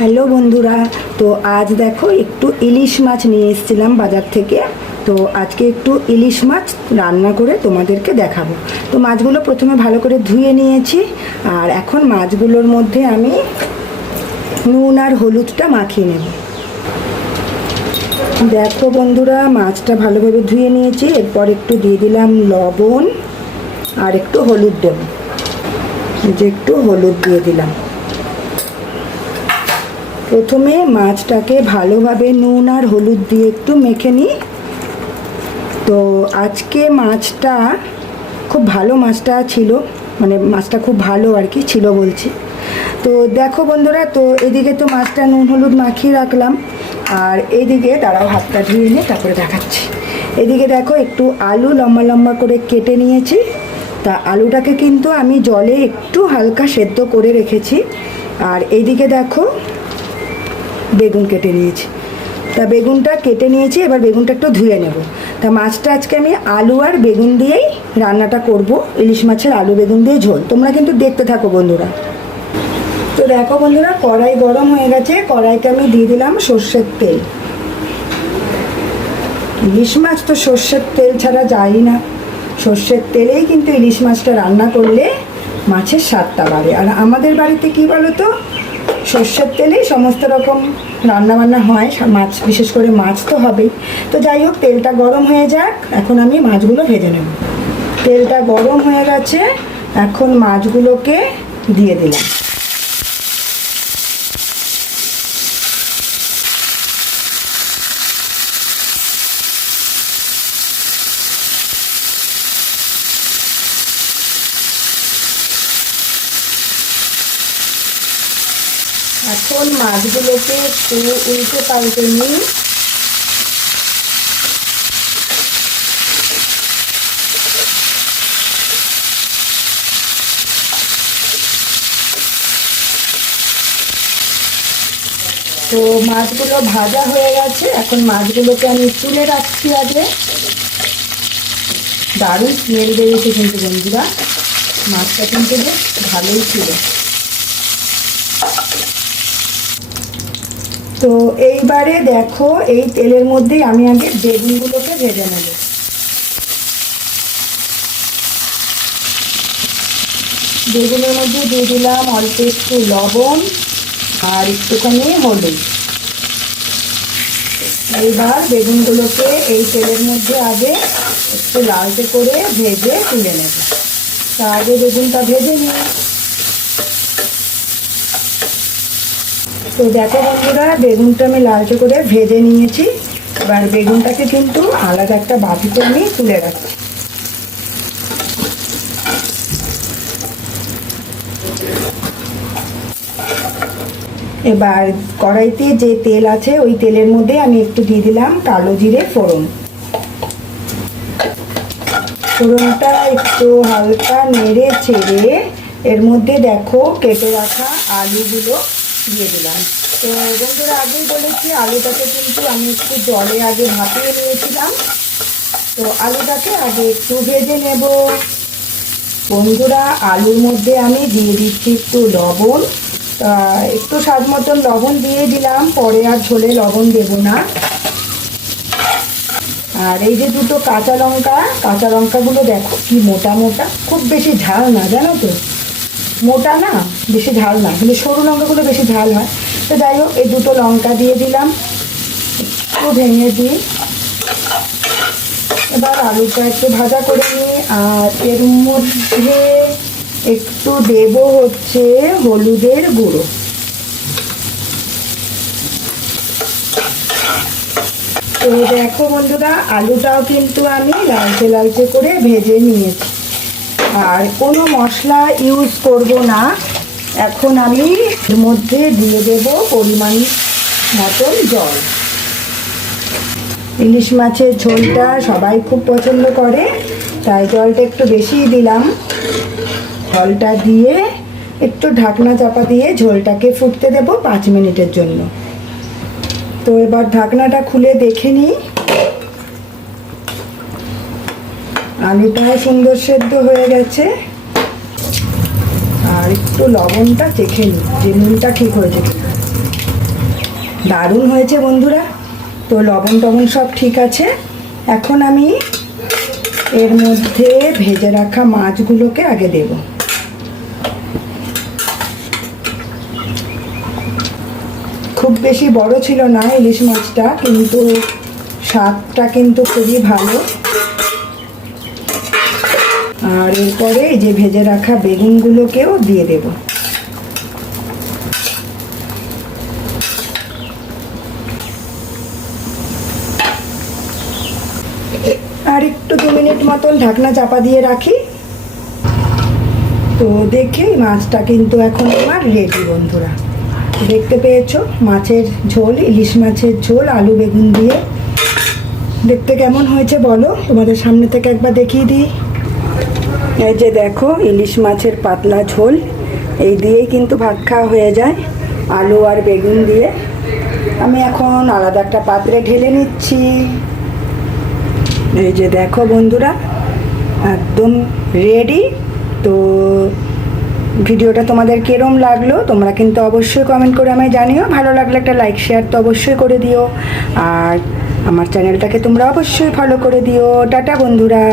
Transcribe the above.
Hello বন্ধুরা, তো আজ দেখো একটু ইলিশ মাছ নিয়ে এসেছিলাম বাজার থেকে। তো আজকে একটু ইলিশ মাছ রান্না করে তোমাদেরকে দেখাবো। তো মাছগুলো প্রথমে ভালো করে ধুয়ে নিয়েছি, আর এখন মাছগুলোর মধ্যে আমি নুন আর হলুদটা মাখিয়ে নেব। দেখো বন্ধুরা, মাছটা ভালোভাবে ধুয়ে নিয়েছি। এরপর একটু দিয়ে দিলাম লবণ আর একটু হলুদ দেব। একটু হলুদ দিয়ে দিলাম। প্রথমে মাছটাকে ভালোভাবে নুন আর হলুদ দিয়ে একটু মেখে নিই। তো আজকে মাছটা খুব ভালো মাছটা ছিল, মানে মাছটা খুব ভালো আর কি ছিল বলছি। তো দেখো বন্ধুরা, তো এদিকে তো মাছটা নুন হলুদ মাখিয়ে রাখলাম, আর এইদিকে দাঁড়াও হাতটা ধুয়ে নিয়ে তারপরে দেখাচ্ছি। এদিকে দেখো একটু আলু লম্বা লম্বা করে কেটে নিয়েছি। তা আলুটাকে কিন্তু আমি জলে একটু হালকা সেদ্ধ করে রেখেছি। আর এইদিকে দেখো বেগুন কেটে নিয়েছি। তা বেগুনটা কেটে নিয়েছি, এবার বেগুনটা একটু ধুয়ে নেব। তা মাছটা আজকে আমি আলু আর বেগুন দিয়েই রান্নাটা করব, ইলিশ মাছের আলু বেগুন দিয়ে ঝোল। তোমরা কিন্তু দেখতে থাকো বন্ধুরা। তো দেখো বন্ধুরা, কড়াই গরম হয়ে গেছে। কড়াইতে আমি দিয়ে দিলাম সর্ষের তেল। ইলিশ মাছ তো সর্ষের তেল ছাড়া যায় না। সর্ষের তেলেই কিন্তু ইলিশ মাছটা রান্না করলে মাছের স্বাদটা বাড়ে। আর আমাদের বাড়িতে কী বলো তো, সর্ষের তেলেই সমস্ত রকম রান্নাবান্না হয়, মাছ বিশেষ করে মাছ তো হবেই। তো যাই হোক, তেলটা গরম হয়ে যাক, এখন আমি মাছগুলো ভেজে নেব। তেলটা গরম হয়ে গেছে, এখন মাছগুলোকে দিয়ে দিলাম। এখন মাছগুলোকে একটু উল্টে পাল্টে নিই। তো মাছগুলো ভাজা হয়ে গেছে, এখন মাছগুলোকে আমি তুলে রাখছি আগে। দারুণ স্মেল বেরিয়েছে কিন্তু বন্ধুরা, মাছটা কিন্তু বেশ ভালোই ছিল। তো এইবারে দেখো, এই তেলের মধ্যেই আমি আগে বেগুনগুলোকে ভেজে নেব। বেগুনের মধ্যে দিয়ে দিলাম অল্প একটু লবণ আর একটুখানি হলুদ। এইবার বেগুনগুলোকে এই তেলের মধ্যে আগে একটু লালচে করে ভেজে তুলে নেব। তা আগে বেগুনটা ভেজে নিই। তো দেখো বন্ধুরা, বেগুনটা আমি লালচে করে ভেজে নিয়েছি। এবার বেগুনটাকে কিন্তু আলাদা একটা বাটিতে আমি তুলে রাখছি। এবার কড়াইতে যে তেল আছে ওই তেলের মধ্যে আমি একটু দিয়ে দিলাম কালো জিরে ফোড়ন। ফোড়নটা একটু হালকা নেড়ে ছেড়ে এর মধ্যে দেখো কেটে রাখা আলুগুলো দিয়ে দিলাম। তো বন্ধুরা, আগেই বলেছি আলুটাকে কিন্তু আমি একটু জলে আগে ভাপিয়ে নিয়েছিলাম। তো আলুটাকে আগে একটু ভেজে নেব। বন্ধুরা, আলুর মধ্যে আমি দিয়ে দিচ্ছি একটু লবণ। একটু স্বাদ মতন লবণ দিয়ে দিলাম, পরে আর ঝোলে লবণ দেব না। আর এই যে দুটো কাঁচা লঙ্কাগুলো দেখো কি মোটা মোটা, খুব বেশি ঝাল না, জানো তো, মোটা না, বেশি ঝাল না, কিন্তু সরু লঙ্কাগুলো বেশি ঝাল হয়। তো যাই হোক, এই দুটো লঙ্কা দিয়ে দিলাম, একটু ভেঙে দিই। এবার আলুটা একটু ভাজা করে নিই। আর এর মধ্যে একটু দেব হচ্ছে হলুদের গুঁড়ো। তো দেখো বন্ধুরা, আলুটাও কিন্তু আমি লালচে লালচে করে ভেজে নিয়েছি। আর কোনো মশলা ইউজ করব না। এখন আমি এর মধ্যে দিয়ে দেব পরিমাণ মতন জল। ইলিশ মাছের ঝোলটা সবাই খুব পছন্দ করে, তাই জলটা একটু বেশিই দিলাম। জলটা দিয়ে একটু ঢাকনা চাপা দিয়ে ঝোলটাকে ফুটতে দেব 5 মিনিটের জন্য। তো এবার ঢাকনাটা খুলে দেখে নিই। আলুটা সুন্দর সেদ্ধ হয়ে গেছে। আর একটু লবণটা চেখে নিই যে নুনটা ঠিক হয়েছে কিনা। দারুণ হয়েছে বন্ধুরা। তো লবণ টবণ সব ঠিক আছে। এখন আমি এর মধ্যে ভেজে রাখা মাছগুলোকে আগে দেব। খুব বেশি বড় ছিল না ইলিশ মাছটা, কিন্তু স্বাদটা কিন্তু খুবই ভালো। আর এরপরে এই যে ভেজে রাখা বেগুনগুলোকেও দিয়ে দেব। আর একটু 2 মিনিট মতন ঢাকনা চাপা দিয়ে রাখি। তো দেখি মাছটা কিন্তু এখন আমার রেডি বন্ধুরা। দেখতে পেয়েছো মাছের ঝোল, ইলিশ মাছের ঝোল আলু বেগুন দিয়ে। দেখতে কেমন হয়েছে বলো, তোমাদের সামনে থেকে একবার দেখিয়ে দিই। এই যে দেখো ইলিশ মাছের পাতলা ঝোল, এই দিয়েই কিন্তু ভাত খাওয়া হয়ে যায় আলু আর বেগুন দিয়ে। আমি এখন আলাদা একটা পাত্রে ঢেলে নিচ্ছি। এই যে দেখো বন্ধুরা একদম রেডি। তো ভিডিওটা তোমাদের কিরম লাগলো তোমরা কিন্তু অবশ্যই কমেন্ট করে আমায় জানিও। ভালো লাগলে একটা লাইক শেয়ার তো অবশ্যই করে দিও, আর আমার চ্যানেলটাকে তোমরা অবশ্যই ফলো করে দিও। টাটা বন্ধুরা।